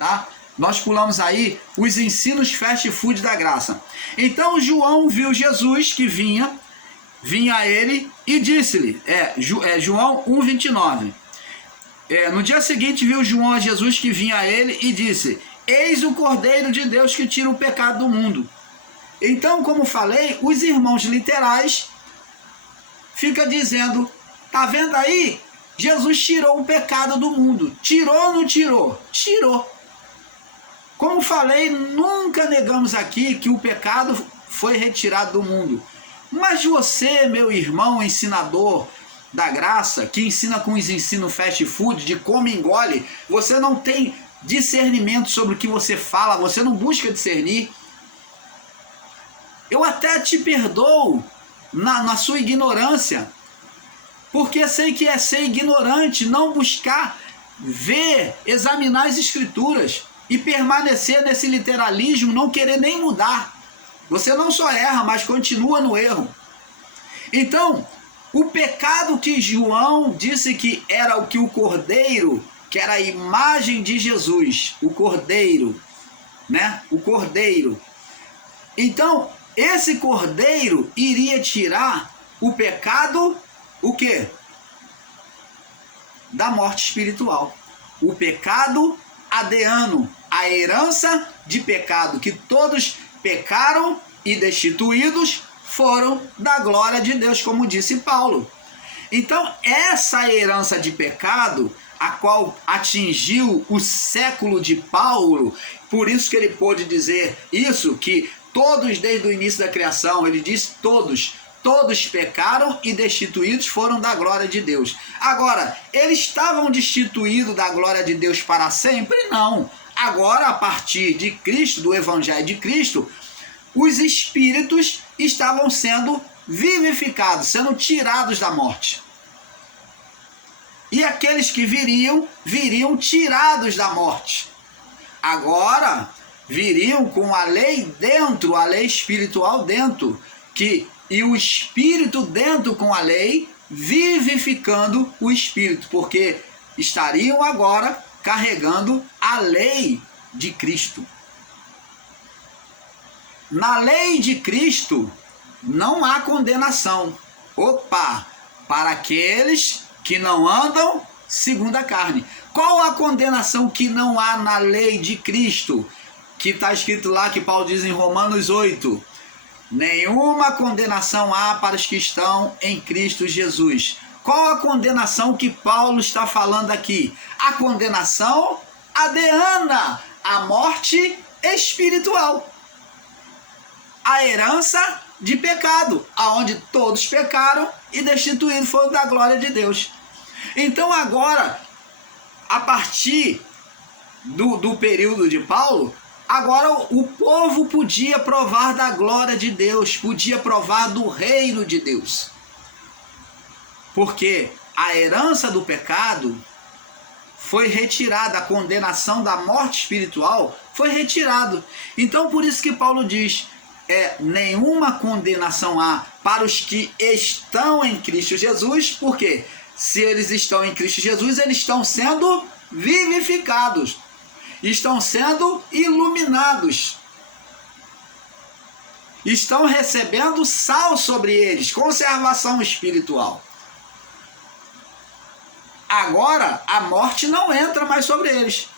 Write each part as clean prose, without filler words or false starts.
tá? Nós pulamos aí os ensinos fast food da graça. Então João viu Jesus que vinha a ele e disse-lhe, João 1,29. No dia seguinte viu João a Jesus que vinha a ele e disse: eis o Cordeiro de Deus que tira o pecado do mundo. Então, como falei, os irmãos literais ficam dizendo, tá vendo aí? Jesus tirou o pecado do mundo. Tirou ou não tirou? Tirou. Como falei, nunca negamos aqui que o pecado foi retirado do mundo. Mas você, meu irmão ensinador da graça, que ensina com os ensinos fast food, de como engole, você não tem discernimento sobre o que você fala, você não busca discernir. Eu até te perdoo na sua ignorância, porque sei que é ser ignorante, não buscar ver, examinar as escrituras e permanecer nesse literalismo, não querer nem mudar. Você não só erra, mas continua no erro. Então, o pecado que João disse que era o que o Cordeiro, que era a imagem de Jesus, o Cordeiro, né? O Cordeiro. Então, esse Cordeiro iria tirar o pecado, o quê? Da morte espiritual. O pecado adeano, a herança de pecado, que todos pecaram e destituídos foram da glória de Deus, como disse Paulo. Então, essa herança de pecado, a qual atingiu o século de Paulo, por isso que ele pôde dizer isso, que todos desde o início da criação, ele diz todos pecaram e destituídos foram da glória de Deus. Agora, eles estavam destituídos da glória de Deus para sempre? Não. Agora, a partir de Cristo, do Evangelho de Cristo, os espíritos estavam sendo vivificados, sendo tirados da morte. E aqueles que viriam tirados da morte. Agora, viriam com a lei dentro, a lei espiritual dentro, e o espírito dentro com a lei, vivificando o espírito, porque estariam agora carregando a lei de Cristo. Na lei de Cristo não há condenação. Para aqueles que não andam segundo a carne. Qual a condenação que não há na lei de Cristo? Que está escrito lá, que Paulo diz em Romanos 8. Nenhuma condenação há para os que estão em Cristo Jesus. Qual a condenação que Paulo está falando aqui? A condenação adeana, a morte espiritual. A herança de pecado, aonde todos pecaram e destituídos foram da glória de Deus. Então agora, a partir do período de Paulo, agora o povo podia provar da glória de Deus, podia provar do reino de Deus. Porque a herança do pecado foi retirada, a condenação da morte espiritual foi retirada. Então por isso que Paulo diz, nenhuma condenação há para os que estão em Cristo Jesus, porque se eles estão em Cristo Jesus, eles estão sendo vivificados, estão sendo iluminados, estão recebendo sal sobre eles, conservação espiritual. Agora a morte não entra mais sobre eles.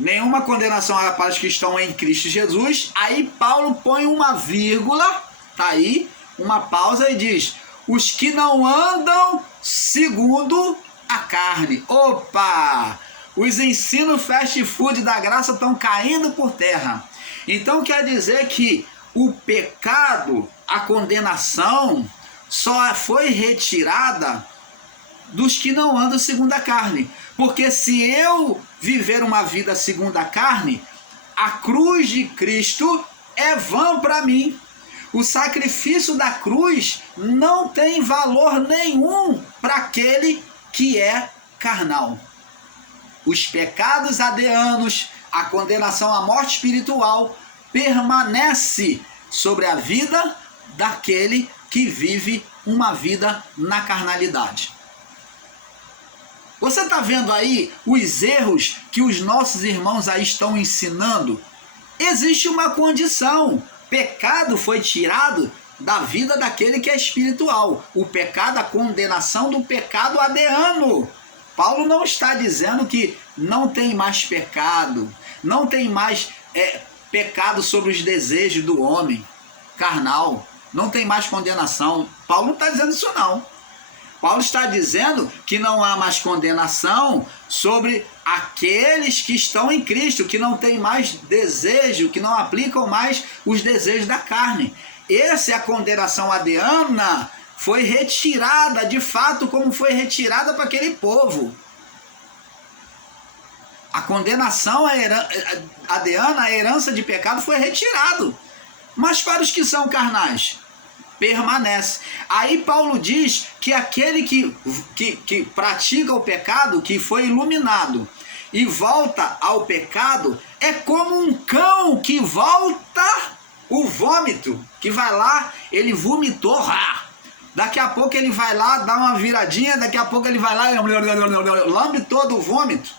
Nenhuma condenação há para os que estão em Cristo Jesus. Aí Paulo põe uma vírgula, tá aí, uma pausa e diz: os que não andam segundo a carne. Os ensinos fast food da graça estão caindo por terra. Então quer dizer que o pecado, a condenação, só foi retirada dos que não andam segundo a carne. Porque se eu viver uma vida segundo a carne, a cruz de Cristo é vã para mim. O sacrifício da cruz não tem valor nenhum para aquele que é carnal. Os pecados adeanos, a condenação à morte espiritual, permanece sobre a vida daquele que vive uma vida na carnalidade. Você está vendo aí os erros que os nossos irmãos aí estão ensinando? Existe uma condição. Pecado foi tirado da vida daquele que é espiritual. O pecado, a condenação do pecado adeano. Paulo não está dizendo que não tem mais pecado, não tem mais pecado sobre os desejos do homem carnal, não tem mais condenação. Paulo não está dizendo isso não. Paulo está dizendo que não há mais condenação sobre aqueles que estão em Cristo, que não têm mais desejo, que não aplicam mais os desejos da carne. Essa é a condenação adeana, foi retirada de fato, como foi retirada para aquele povo. A condenação adeana, a herança de pecado, foi retirado. Mas para os que são carnais, permanece. Aí Paulo diz que aquele que pratica o pecado, que foi iluminado e volta ao pecado, é como um cão que volta o vômito, que vai lá, ele vomitou, daqui a pouco ele vai lá, dá uma viradinha, daqui a pouco ele vai lá, lambe todo o vômito.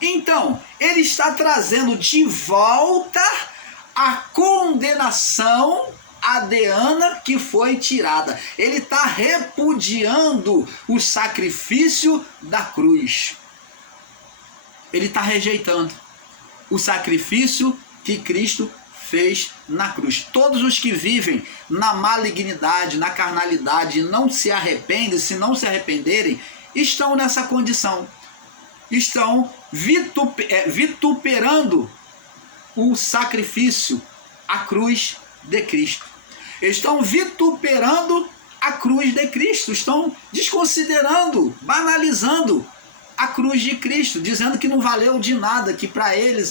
Então, ele está trazendo de volta a condenação adeana que foi tirada. Ele está repudiando o sacrifício da cruz. Ele está rejeitando o sacrifício que Cristo fez na cruz. Todos os que vivem na malignidade, na carnalidade, e não se arrependem, se não se arrependerem, estão nessa condição. Estão vituperando o sacrifício, a cruz de Cristo. Estão vituperando a cruz de Cristo, estão desconsiderando, banalizando a cruz de Cristo, dizendo que não valeu de nada, que para eles,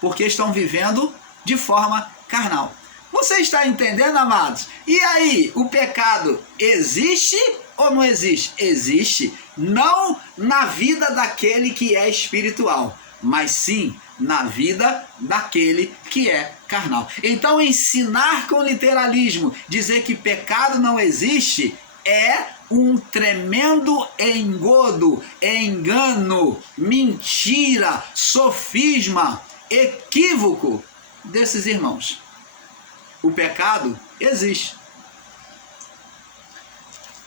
porque estão vivendo de forma carnal. Você está entendendo, amados? E aí, o pecado existe ou não existe? Existe, não na vida daquele que é espiritual, mas sim na vida daquele que é carnal. Então, ensinar com literalismo, dizer que pecado não existe, é um tremendo engodo, engano, mentira, sofisma, equívoco desses irmãos. O pecado existe.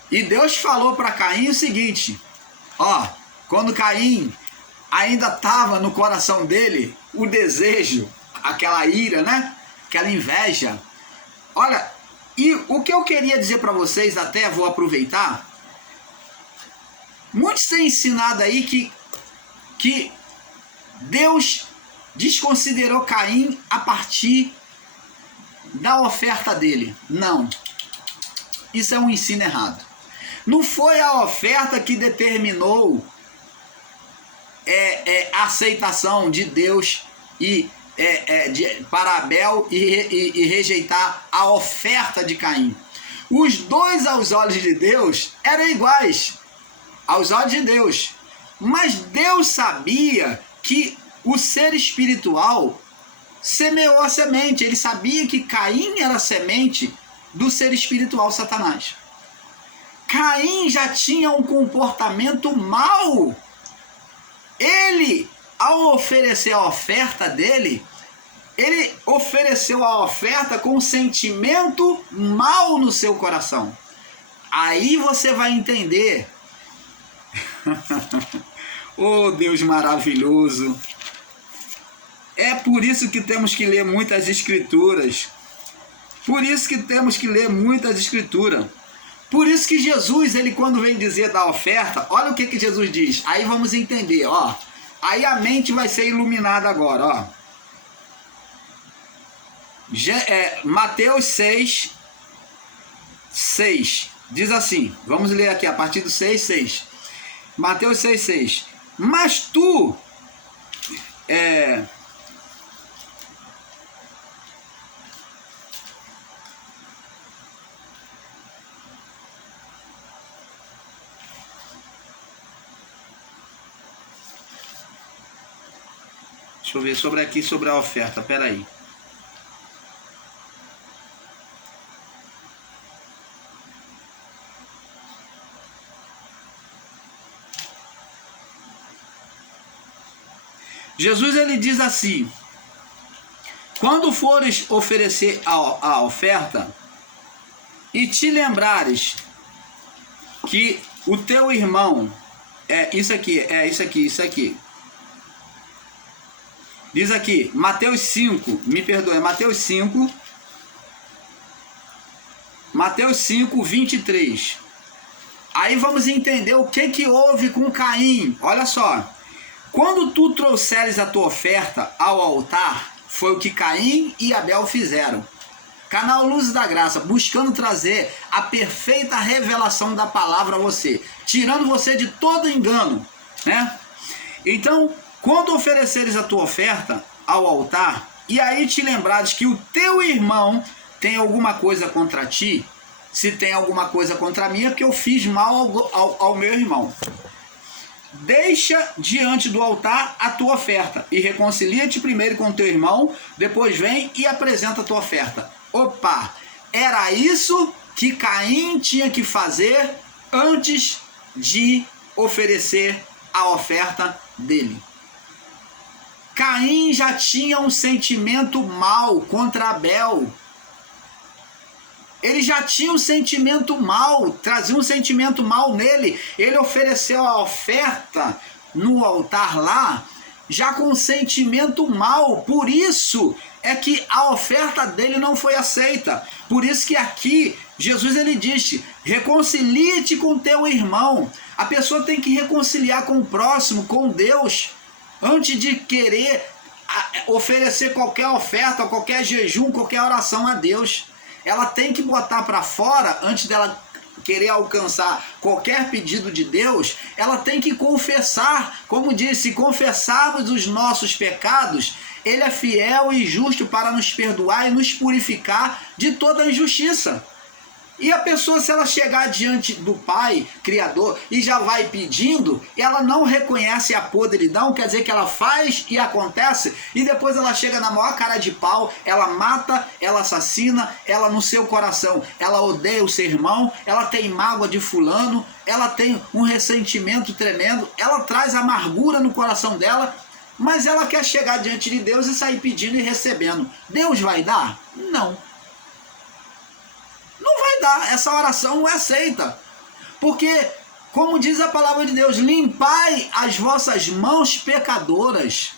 E Deus falou para Caim o seguinte, quando Caim ainda estava no coração dele o desejo, aquela ira, né? Aquela inveja. Olha, e o que eu queria dizer para vocês, até vou aproveitar, muitos têm ensinado aí que Deus desconsiderou Caim a partir da oferta dele. Não, isso é um ensino errado. Não foi a oferta que determinou a aceitação de Deus para Abel e rejeitar a oferta de Caim. Os dois, aos olhos de Deus, eram iguais aos olhos de Deus, mas Deus sabia que o ser espiritual semeou a semente. Ele sabia que Caim era a semente do ser espiritual Satanás. Caim já tinha um comportamento mau. Ele, ao oferecer a oferta dele, ele ofereceu a oferta com um sentimento mau no seu coração. Aí você vai entender. Oh, Deus maravilhoso! É por isso que temos que ler muitas escrituras. Por isso que temos que ler muitas escrituras. Por isso que Jesus, ele quando vem dizer da oferta, olha o que Jesus diz. Aí vamos entender, Aí a mente vai ser iluminada agora, Mateus 6, 6. Diz assim, vamos ler aqui a partir do 6, 6. Mateus 6, 6. Mas tu... Deixa eu ver sobre a oferta, peraí. Jesus ele diz assim: quando fores oferecer a oferta e te lembrares que o teu irmão isso aqui. Diz aqui, Mateus 5, me perdoe, Mateus 5, 23. Aí vamos entender o que houve com Caim. Olha só. Quando tu trouxeres a tua oferta ao altar, foi o que Caim e Abel fizeram. Canal Luz da Graça, buscando trazer a perfeita revelação da palavra a você, tirando você de todo engano, né? Então, quando ofereceres a tua oferta ao altar, e aí te lembrares que o teu irmão tem alguma coisa contra ti, se tem alguma coisa contra mim é porque eu fiz mal ao meu irmão. Deixa diante do altar a tua oferta e reconcilia-te primeiro com o teu irmão, depois vem e apresenta a tua oferta. Opa, era isso que Caim tinha que fazer antes de oferecer a oferta dele. Caim já tinha um sentimento mau contra Abel. Ele já tinha um sentimento mau, trazia um sentimento mau nele. Ele ofereceu a oferta no altar lá, já com um sentimento mau. Por isso é que a oferta dele não foi aceita. Por isso que aqui Jesus ele disse: reconcilia-te com teu irmão. A pessoa tem que reconciliar com o próximo, com Deus, antes de querer oferecer qualquer oferta, qualquer jejum, qualquer oração a Deus. Ela tem que botar para fora, antes dela querer alcançar qualquer pedido de Deus, ela tem que confessar. Como disse, se confessarmos os nossos pecados, Ele é fiel e justo para nos perdoar e nos purificar de toda injustiça. E a pessoa, se ela chegar diante do Pai, Criador, e já vai pedindo, ela não reconhece a podridão, quer dizer que ela faz e acontece, e depois ela chega na maior cara de pau, ela mata, ela assassina, ela no seu coração, ela odeia o seu irmão, ela tem mágoa de fulano, ela tem um ressentimento tremendo, ela traz amargura no coração dela, mas ela quer chegar diante de Deus e sair pedindo e recebendo. Deus vai dar? Não. Não vai dar, essa oração não é aceita. Porque, como diz a palavra de Deus, limpai as vossas mãos pecadoras.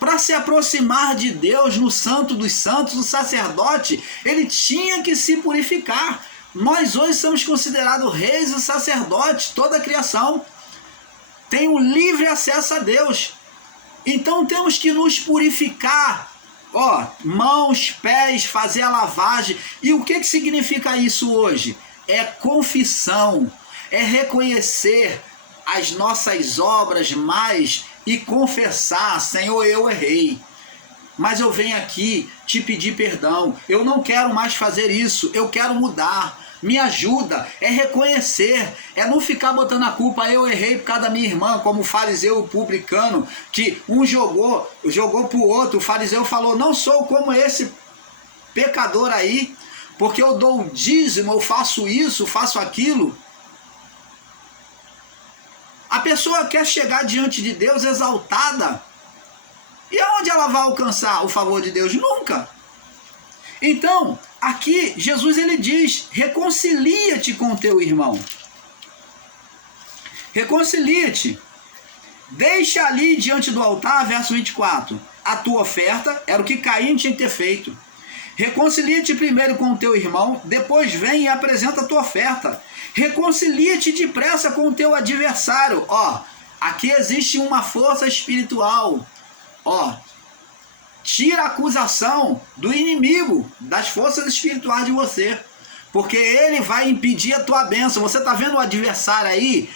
Para se aproximar de Deus no Santo dos Santos, o sacerdote, ele tinha que se purificar. Nós hoje somos considerados reis e sacerdotes, toda a criação tem um livre acesso a Deus. Então temos que nos purificar. Mãos, pés, fazer a lavagem. E o que significa isso hoje? É confissão, é reconhecer as nossas obras mais e confessar: Senhor, eu errei, mas eu venho aqui te pedir perdão, eu não quero mais fazer isso, eu quero mudar. Me ajuda, é reconhecer, é não ficar botando a culpa, eu errei por causa da minha irmã, como o fariseu e o publicano, que um jogou para o outro. O fariseu falou: não sou como esse pecador aí, porque eu dou o dízimo, eu faço isso, faço aquilo. A pessoa quer chegar diante de Deus exaltada, e aonde ela vai alcançar o favor de Deus? Nunca. Então, aqui Jesus ele diz: reconcilia-te com o teu irmão. Reconcilia-te. Deixa ali diante do altar, verso 24, a tua oferta. Era o que Caim tinha que ter feito. Reconcilia-te primeiro com o teu irmão, depois vem e apresenta a tua oferta. Reconcilia-te depressa com o teu adversário. Aqui existe uma força espiritual. Tira a acusação do inimigo, das forças espirituais de você, porque ele vai impedir a tua bênção. Você está vendo o adversário aí,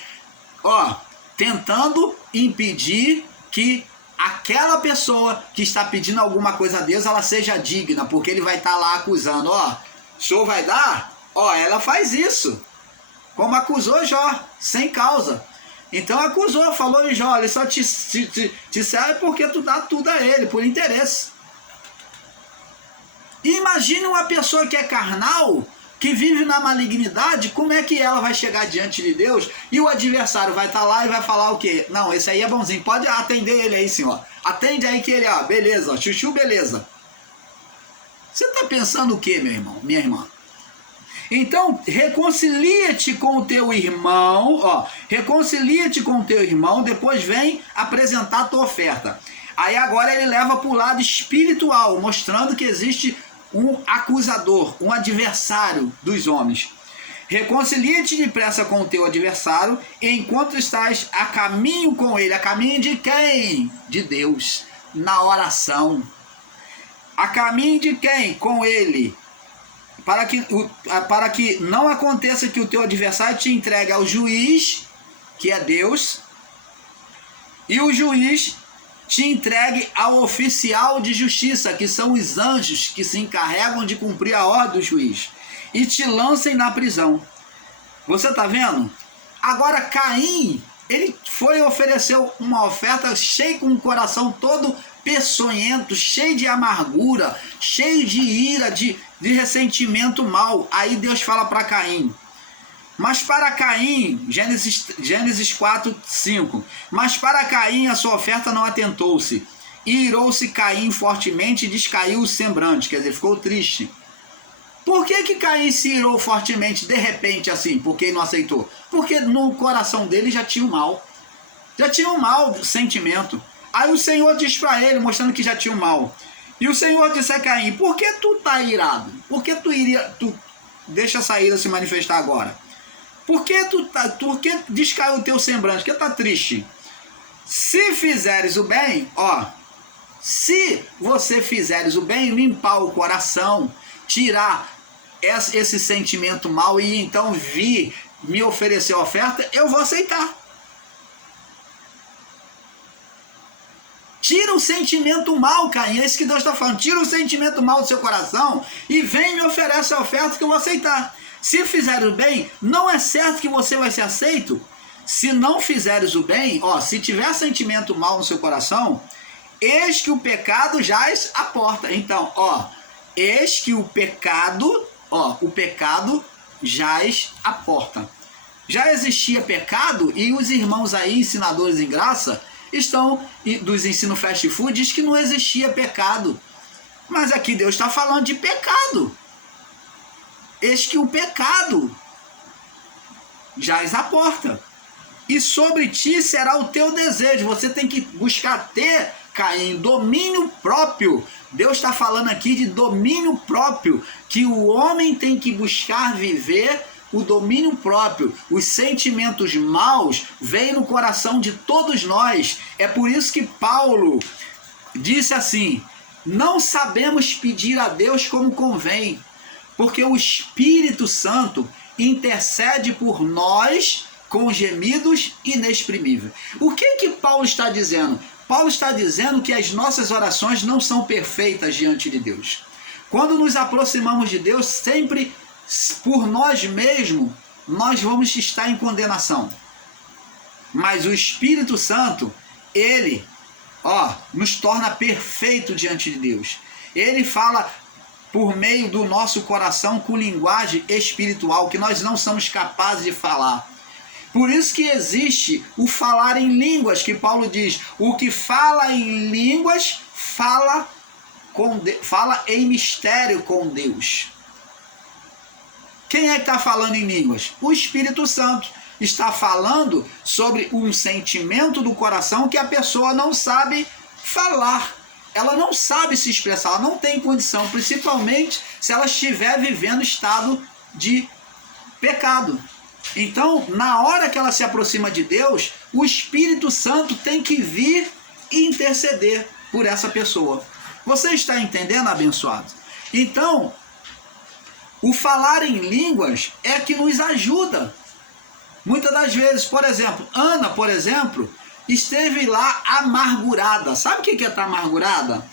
tentando impedir que aquela pessoa que está pedindo alguma coisa a Deus, ela seja digna, porque ele vai estar lá acusando: o senhor vai dar? Ela faz isso, como acusou Jó, sem causa. Então acusou, falou em Jó: ele só te serve porque tu dá tudo a ele, por interesse. Imagine uma pessoa que é carnal, que vive na malignidade, como é que ela vai chegar diante de Deus e o adversário vai estar lá e vai falar o quê? Não, esse aí é bonzinho, pode atender ele aí, senhor. Atende aí que ele, ó, beleza, ó, chuchu, beleza. Você está pensando o quê, meu irmão, minha irmã? Então, reconcilia-te com o teu irmão, ó, reconcilia-te com o teu irmão, depois vem apresentar a tua oferta. Aí agora ele leva para o lado espiritual, mostrando que existe um acusador, um adversário dos homens. Reconcilia-te depressa com o teu adversário, enquanto estás a caminho com ele. A caminho de quem? De Deus, na oração. A caminho de quem? Com ele. Para que não aconteça que o teu adversário te entregue ao juiz, que é Deus, e o juiz te entregue ao oficial de justiça, que são os anjos que se encarregam de cumprir a ordem do juiz, e te lancem na prisão. Você está vendo? Agora Caim, ele foi e ofereceu uma oferta cheio, com o coração todo peçonhento, cheio de amargura, cheio de ira, de ressentimento mal. Aí Deus fala para Caim: mas para Caim, Gênesis 4, 5, mas para Caim a sua oferta não atentou-se, e irou-se Caim fortemente e descaiu o semblante, quer dizer, ficou triste. Por que Caim se irou fortemente de repente assim? Porque ele não aceitou? Porque no coração dele já tinha o mal, sentimento. Aí o Senhor diz para ele, mostrando que já tinha o mal. E o Senhor disse a Caim: por que tu tá irado? Por que tu deixa essa ira se manifestar agora? Por que descaiu o teu semblante? Por que tá triste? Se fizeres o bem, ó, se você fizeres o bem, limpar o coração, tirar esse sentimento mal e então vir me oferecer a oferta, eu vou aceitar. Tira o sentimento mal, Caim, é isso que Deus está falando. Tira o sentimento mal do seu coração e vem e me oferece a oferta que eu vou aceitar. Se fizeres o bem, não é certo que você vai ser aceito. Se não fizeres o bem, ó, se tiver sentimento mal no seu coração, eis que o pecado jaz à porta. Então, ó, eis que o pecado jaz à porta. Já existia pecado e os irmãos aí, ensinadores em graça, estão dos ensino fast food, diz que não existia pecado. Mas aqui Deus está falando de pecado. Eis que o pecado jaz à porta, e sobre ti será o teu desejo. Você tem que buscar ter, Caim, domínio próprio. Deus está falando aqui de domínio próprio, que o homem tem que buscar viver o domínio próprio. Os sentimentos maus vêm no coração de todos nós. É por isso que Paulo disse assim: não sabemos pedir a Deus como convém, porque o Espírito Santo intercede por nós com gemidos inexprimíveis. O que Paulo está dizendo? Paulo está dizendo que as nossas orações não são perfeitas diante de Deus. Quando nos aproximamos de Deus, sempre por nós mesmos, nós vamos estar em condenação. Mas o Espírito Santo, ele, nos torna perfeito diante de Deus. Ele fala por meio do nosso coração com linguagem espiritual, que nós não somos capazes de falar. Por isso que existe o falar em línguas, que Paulo diz: o que fala em línguas, fala em mistério com Deus. Quem é que está falando em línguas? O Espírito Santo está falando sobre um sentimento do coração que a pessoa não sabe falar. Ela não sabe se expressar, ela não tem condição, principalmente se ela estiver vivendo estado de pecado. Então, na hora que ela se aproxima de Deus, o Espírito Santo tem que vir e interceder por essa pessoa. Você está entendendo, abençoado? Então, o falar em línguas é que nos ajuda. Muitas das vezes, por exemplo, Ana, esteve lá amargurada. Sabe o que é estar amargurada?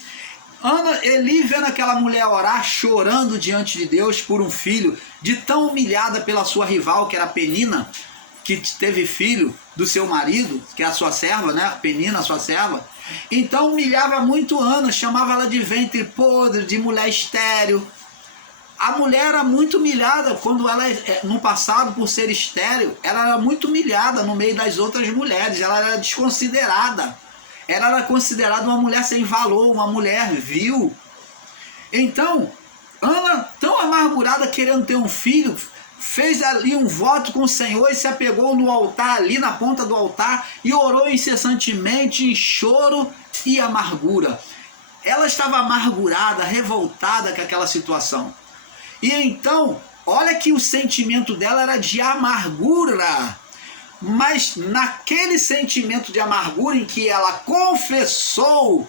Eli vendo aquela mulher orar, chorando diante de Deus por um filho, de tão humilhada pela sua rival, que era Penina, que teve filho do seu marido, que é a sua serva, né? Penina, a sua serva. Então humilhava muito Ana, chamava ela de ventre podre, de mulher estéril. A mulher era muito humilhada quando ela, no passado, por ser estéril, ela era muito humilhada no meio das outras mulheres, ela era desconsiderada. Ela era considerada uma mulher sem valor, uma mulher vil. Então, Ana, tão amargurada, querendo ter um filho, fez ali um voto com o Senhor e se apegou no altar, ali na ponta do altar, e orou incessantemente em choro e amargura. Ela estava amargurada, revoltada com aquela situação. E então, olha que o sentimento dela era de amargura. Mas naquele sentimento de amargura em que ela confessou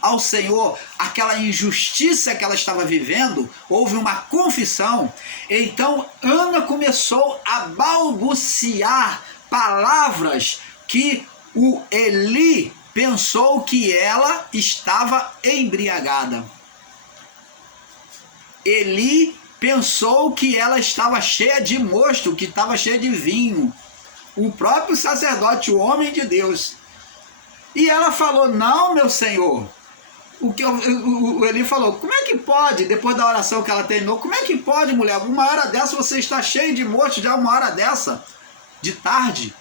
ao Senhor aquela injustiça que ela estava vivendo, houve uma confissão. Então Ana começou a balbuciar palavras que o Eli pensou que ela estava embriagada. Eli pensou que ela estava cheia de mosto, que estava cheia de vinho. O próprio sacerdote, o homem de Deus. E ela falou: não, meu senhor. O Eli falou: como é que pode, depois da oração que ela terminou, como é que pode, mulher? Uma hora dessa você está cheia de mosto, já uma hora dessa, de tarde.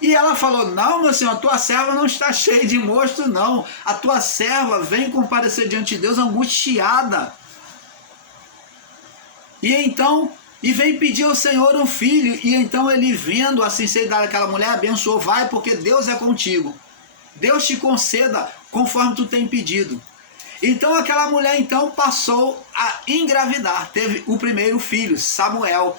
E ela falou: não, meu senhor, a tua serva não está cheia de mosto, não. A tua serva vem comparecer diante de Deus angustiada. E vem pedir ao Senhor um filho. E então ele, vendo a sinceridade daquela mulher, abençoou: vai, porque Deus é contigo. Deus te conceda conforme tu tem pedido. Então aquela mulher então passou a engravidar. Teve o primeiro filho, Samuel,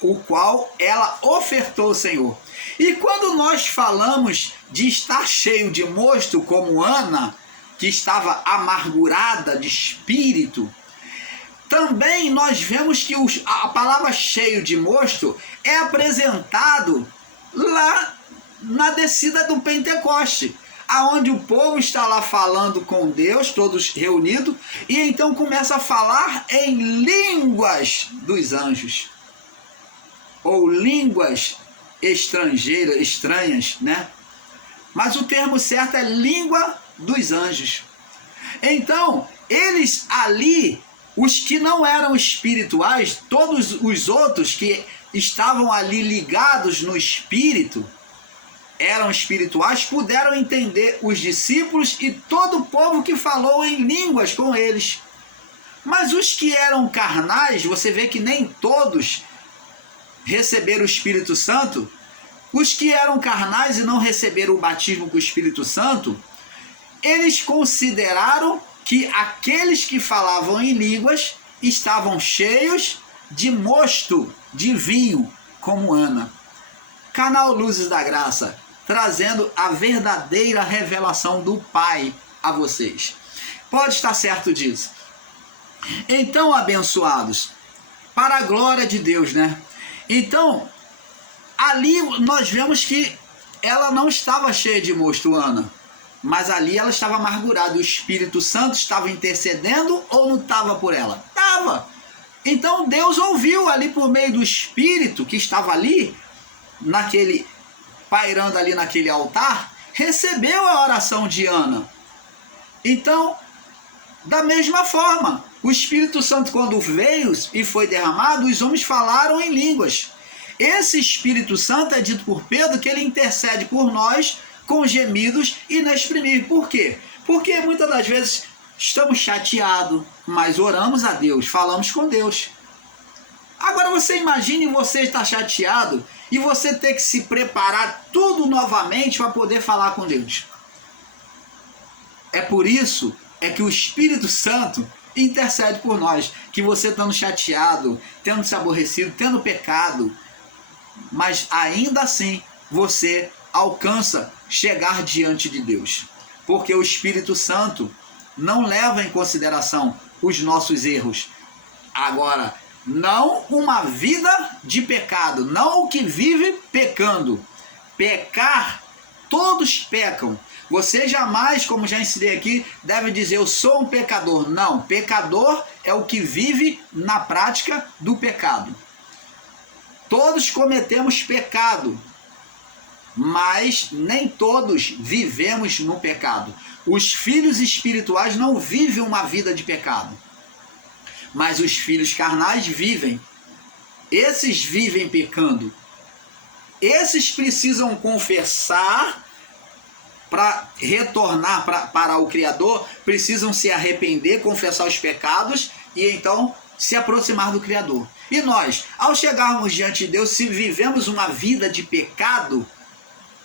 o qual ela ofertou ao Senhor. E quando nós falamos de estar cheio de mosto, como Ana, que estava amargurada de espírito, também nós vemos que a palavra cheio de mosto é apresentado lá na descida do Pentecoste, aonde o povo está lá falando com Deus, todos reunidos, e então começa a falar em línguas dos anjos, ou línguas estrangeiras, estranhas, né? Mas o termo certo é língua dos anjos. Então, eles ali, os que não eram espirituais, todos os outros que estavam ali ligados no espírito, eram espirituais, puderam entender os discípulos e todo o povo que falou em línguas com eles. Mas os que eram carnais, você vê que nem todos receberam o Espírito Santo. Os que eram carnais e não receberam o batismo com o Espírito Santo, eles consideraram que aqueles que falavam em línguas estavam cheios de mosto, de vinho, como Ana. Canal Luzes da Graça, trazendo a verdadeira revelação do Pai a vocês. Pode estar certo disso. Então, abençoados, para a glória de Deus, né? Então, ali nós vemos que ela não estava cheia de mosto, Ana, mas ali ela estava amargurada. O Espírito Santo estava intercedendo ou não estava por ela? Estava. Então Deus ouviu ali por meio do Espírito que estava ali, pairando ali naquele altar, recebeu a oração de Ana. Então, da mesma forma, o Espírito Santo, quando veio e foi derramado, os homens falaram em línguas. Esse Espírito Santo é dito por Pedro que ele intercede por nós com gemidos inexprimíveis. Por quê? Porque muitas das vezes estamos chateados, mas oramos a Deus, falamos com Deus. Agora você imagine você estar chateado e você ter que se preparar tudo novamente para poder falar com Deus. É por isso que o Espírito Santo intercede por nós, que você estando chateado, tendo se aborrecido, tendo pecado, mas ainda assim você alcança chegar diante de Deus, porque o Espírito Santo não leva em consideração os nossos erros. Agora, não uma vida de pecado, não o que vive pecando. Pecar, todos pecam. Você jamais, como já ensinei aqui, deve dizer eu sou um pecador. Não, pecador é o que vive na prática do pecado. Todos cometemos pecado, mas nem todos vivemos no pecado. Os filhos espirituais não vivem uma vida de pecado. mas os filhos carnais vivem. Esses vivem pecando. Esses precisam confessar para retornar para o Criador, precisam se arrepender, confessar os pecados e então se aproximar do Criador. E nós, ao chegarmos diante de Deus, se vivemos uma vida de pecado,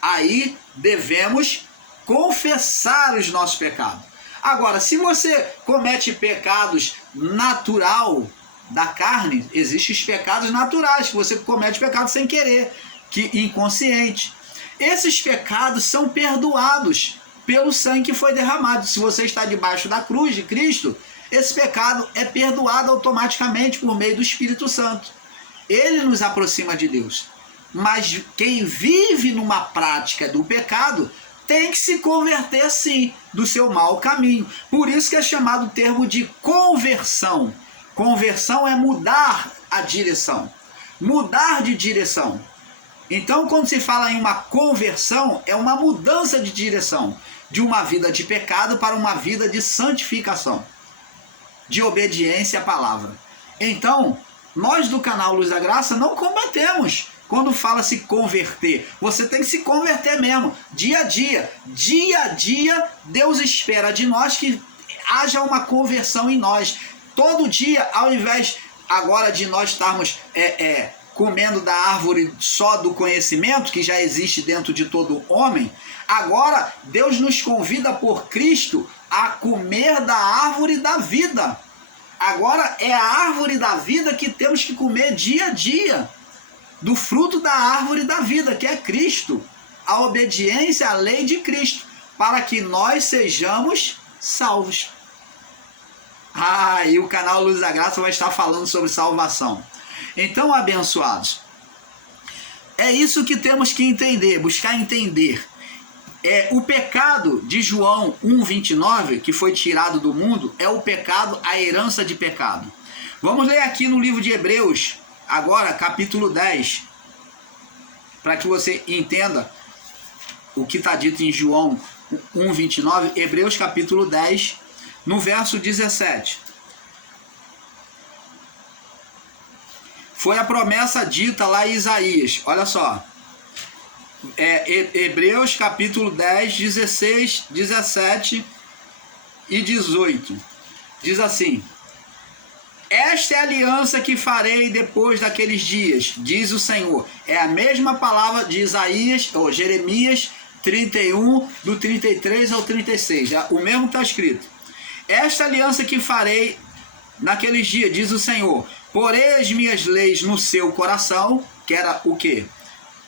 aí devemos confessar os nossos pecados. Agora, se você comete pecados natural da carne, existem os pecados naturais, que você comete pecado sem querer, que inconsciente. Esses pecados são perdoados pelo sangue que foi derramado. Se você está debaixo da cruz de Cristo, esse pecado é perdoado automaticamente por meio do Espírito Santo. Ele nos aproxima de Deus. Mas quem vive numa prática do pecado tem que se converter sim do seu mau caminho. Por isso que é chamado o termo de conversão. Conversão é mudar a direção. Mudar de direção. Então, quando se fala em uma conversão, é uma mudança de direção. De uma vida de pecado para uma vida de santificação. De obediência à palavra. Então, nós do canal Luz da Graça não combatemos quando fala se converter. Você tem que se converter mesmo, dia a dia. Dia a dia, Deus espera de nós que haja uma conversão em nós. Todo dia, ao invés agora de nós estarmos comendo da árvore só do conhecimento, que já existe dentro de todo homem, agora Deus nos convida por Cristo a comer da árvore da vida. Agora é a árvore da vida que temos que comer dia a dia, do fruto da árvore da vida, que é Cristo, a obediência à lei de Cristo, para que nós sejamos salvos. E o canal Luz da Graça vai estar falando sobre salvação. Então, abençoados, é isso que temos que entender, buscar entender. O pecado de João 1,29, que foi tirado do mundo, é o pecado, a herança de pecado. Vamos ler aqui no livro de Hebreus, agora capítulo 10, para que você entenda o que está dito em João 1,29, Hebreus capítulo 10, no verso 17. Foi a promessa dita lá em Isaías, olha só. Hebreus capítulo 10, 16, 17 e 18. Diz assim: esta é a aliança que farei depois daqueles dias, diz o Senhor. É a mesma palavra de Isaías, ou Jeremias 31, do 33 ao 36. O mesmo está escrito. Esta aliança que farei naqueles dias, diz o Senhor. Porei as minhas leis no seu coração, que era o quê?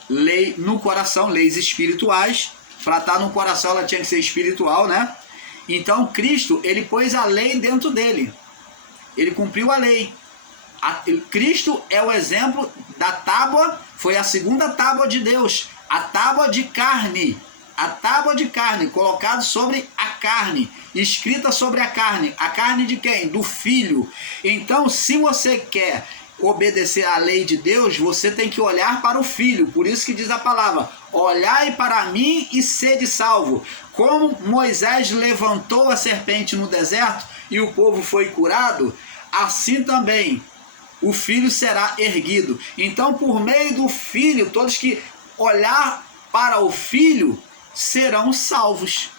Lei no coração, leis espirituais. Para estar no coração ela tinha que ser espiritual, né? Então Cristo, ele pôs a lei dentro dele. Ele cumpriu a lei. Cristo é o exemplo da tábua, foi a segunda tábua de Deus. A tábua de carne. A tábua de carne, colocada sobre a carne, escrita sobre a carne de quem? Do Filho. Então, se você quer obedecer à lei de Deus, você tem que olhar para o Filho. Por isso que diz a palavra: olhai para mim e sede salvo. Como Moisés levantou a serpente no deserto e o povo foi curado, assim também o Filho será erguido. Então, por meio do Filho, todos que olhar para o Filho serão salvos.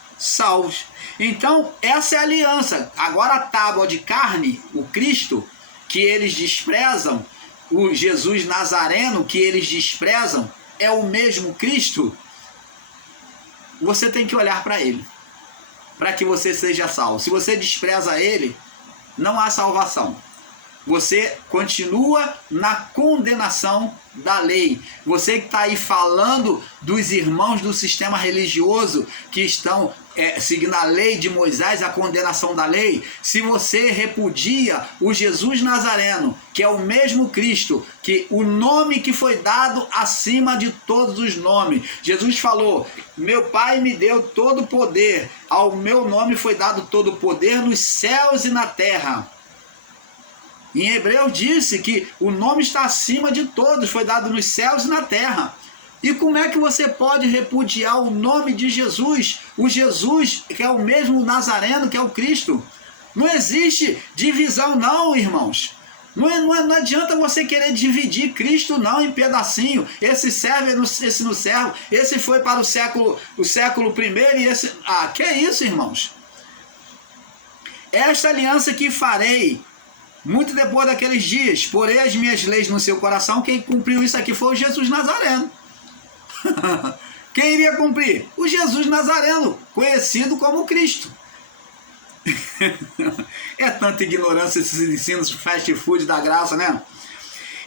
Então, essa é a aliança. Agora a tábua de carne, o Cristo, que eles desprezam, o Jesus Nazareno, que eles desprezam, é o mesmo Cristo. Você tem que olhar para ele, para que você seja salvo. Se você despreza ele, não há salvação. Você continua na condenação da lei. Você que está aí falando dos irmãos do sistema religioso que estão seguindo a lei de Moisés, a condenação da lei, se você repudia o Jesus Nazareno, que é o mesmo Cristo, que o nome que foi dado acima de todos os nomes. Jesus falou: meu Pai me deu todo o poder, ao meu nome foi dado todo o poder nos céus e na terra. Em Hebreu disse que o nome está acima de todos, foi dado nos céus e na terra. E como é que você pode repudiar o nome de Jesus? O Jesus que é o mesmo Nazareno, que é o Cristo. Não existe divisão não, irmãos. Não adianta você querer dividir Cristo não em pedacinho. Esse serve, esse não serve. Esse foi para o século primeiro e esse... Ah, que é isso, irmãos? Esta aliança que farei, muito depois daqueles dias, porei as minhas leis no seu coração. Quem cumpriu isso aqui foi o Jesus Nazareno. Quem iria cumprir? O Jesus Nazareno, conhecido como Cristo. É tanta ignorância esses ensinos fast food da graça, né?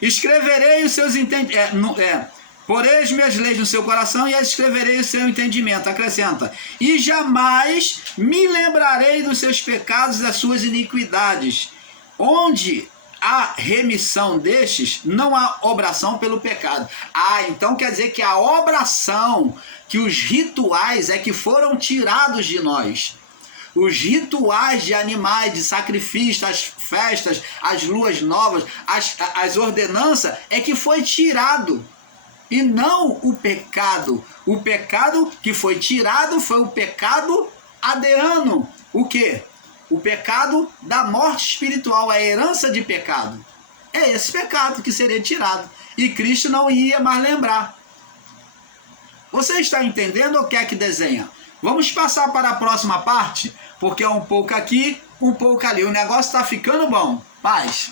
Escreverei os seus entendimentos. Porei as minhas leis no seu coração e as escreverei o seu entendimento. Acrescenta. E jamais me lembrarei dos seus pecados e das suas iniquidades. Onde há remissão destes, não há obração pelo pecado. Ah, então quer dizer que a obração, que os rituais é que foram tirados de nós. Os rituais de animais, de sacrifício, as festas, as luas novas, as ordenanças, é que foi tirado. E não o pecado. O pecado que foi tirado foi o pecado adeano. O quê? O pecado da morte espiritual, a herança de pecado. É esse pecado que seria tirado. E Cristo não ia mais lembrar. Você está entendendo ou quer que desenha? Vamos passar para a próxima parte, porque é um pouco aqui, um pouco ali. O negócio está ficando bom. Paz.